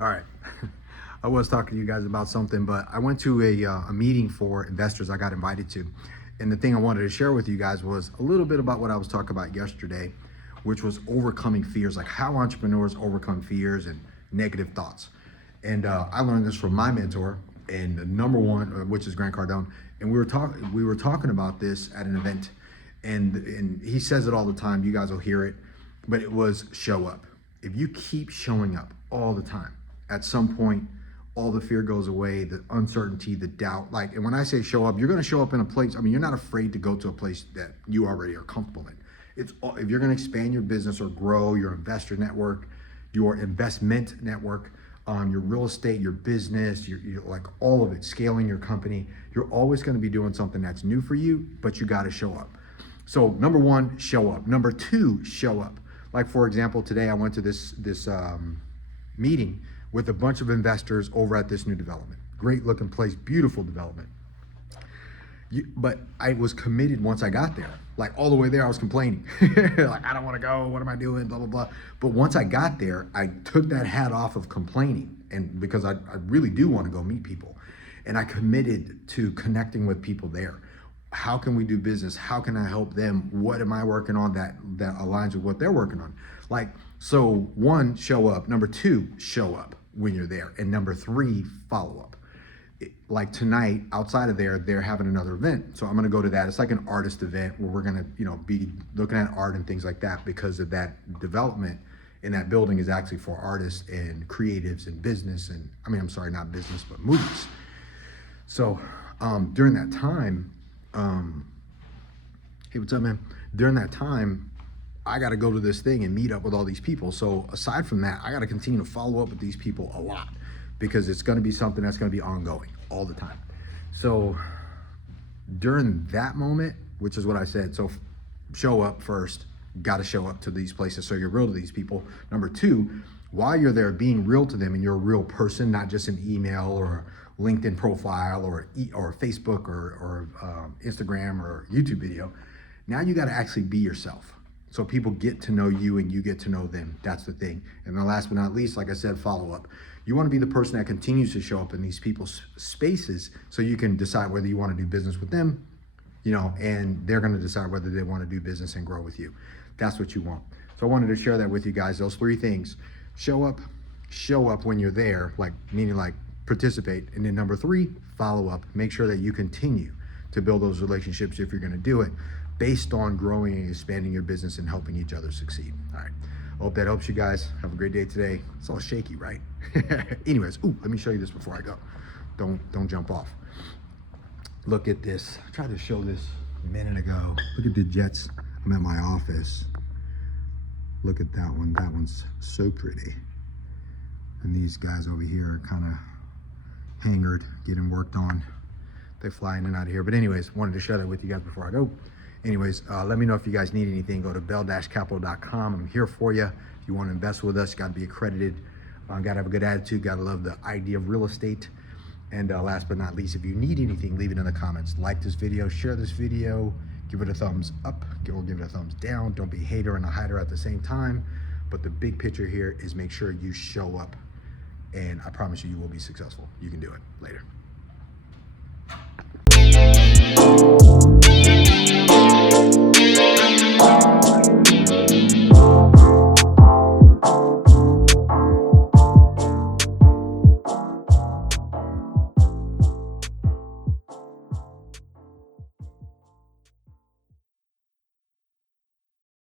All right. I was talking to you guys about something, but I went to a meeting for investors I got invited to. And the thing I wanted to share with you guys was a little bit about what I was talking about yesterday, which was overcoming fears, like how entrepreneurs overcome fears and negative thoughts. And I learned this from my mentor, and the number one, which is Grant Cardone. And we were talking about this at an event, and he says it all the time. You guys will hear it, but it was show up. If you keep showing up all the time, at some point, all the fear goes away, the uncertainty, the doubt. Like, and when I say show up, you're going to show up in a place. I mean, you're not afraid to go to a place that you already are comfortable in. It's if you're going to expand your business or grow your investor network, your investment network, your real estate, your business, your like all of it, scaling your company. You're always going to be doing something that's new for you, but you got to show up. So number one, show up. Number two, show up. Like for example, today I went to this meeting with a bunch of investors over at this new development. Great looking place, beautiful development. But I was committed once I got there. Like all the way there, I was complaining. Like, I don't want to go, what am I doing, blah, blah, blah. But once I got there, I took that hat off of complaining, and because I really do want to go meet people. And I committed to connecting with people there. How can we do business? How can I help them? What am I working on that aligns with what they're working on? Like, so one, show up. Number two, show up when you're there. And number three, follow up. Like tonight, outside of there, they're having another event. So I'm gonna go to that. It's like an artist event where we're gonna, be looking at art and things like that, because of that development in that building is actually for artists and creatives and business. And I mean, I'm sorry, not business, but movies. So during that time, hey, what's up, man? During that time, I got to go to this thing and meet up with all these people. So aside from that, I got to continue to follow up with these people a lot, because it's going to be something that's going to be ongoing all the time. So during that moment, which is what I said, so show up first, got to show up to these places so you're real to these people. Number two, while you're there, being real to them and you're a real person, not just an email or LinkedIn profile or Facebook or Instagram or YouTube video. Now you got to actually be yourself. So people get to know you and you get to know them. That's the thing. And then last but not least, like I said, follow up. You want to be the person that continues to show up in these people's spaces so you can decide whether you want to do business with them, and they're going to decide whether they want to do business and grow with you. That's what you want. So I wanted to share that with you guys, those three things. Show up when you're there, like meaning like participate. And then number three, follow up. Make sure that you continue to build those relationships if you're going to do it, based on growing and expanding your business and helping each other succeed. All right. Hope that helps you guys. Have a great day today. It's all shaky, right? Anyways, let me show you this before I go. Don't jump off. Look at this. I tried to show this a minute ago. Look at the jets. I'm at my office. Look at that one. That one's so pretty. And these guys over here are kind of hangared, getting worked on. They fly in and out of here. But anyways, wanted to share that with you guys before I go. Anyways, let me know if you guys need anything. Go to bell-capital.com. I'm here for you. If you want to invest with us, got to be accredited. Got to have a good attitude. Got to love the idea of real estate. And last but not least, if you need anything, leave it in the comments. Like this video, share this video, give it a thumbs up, or give it a thumbs down. Don't be a hater and a hider at the same time. But the big picture here is make sure you show up. And I promise you, you will be successful. You can do it. Later.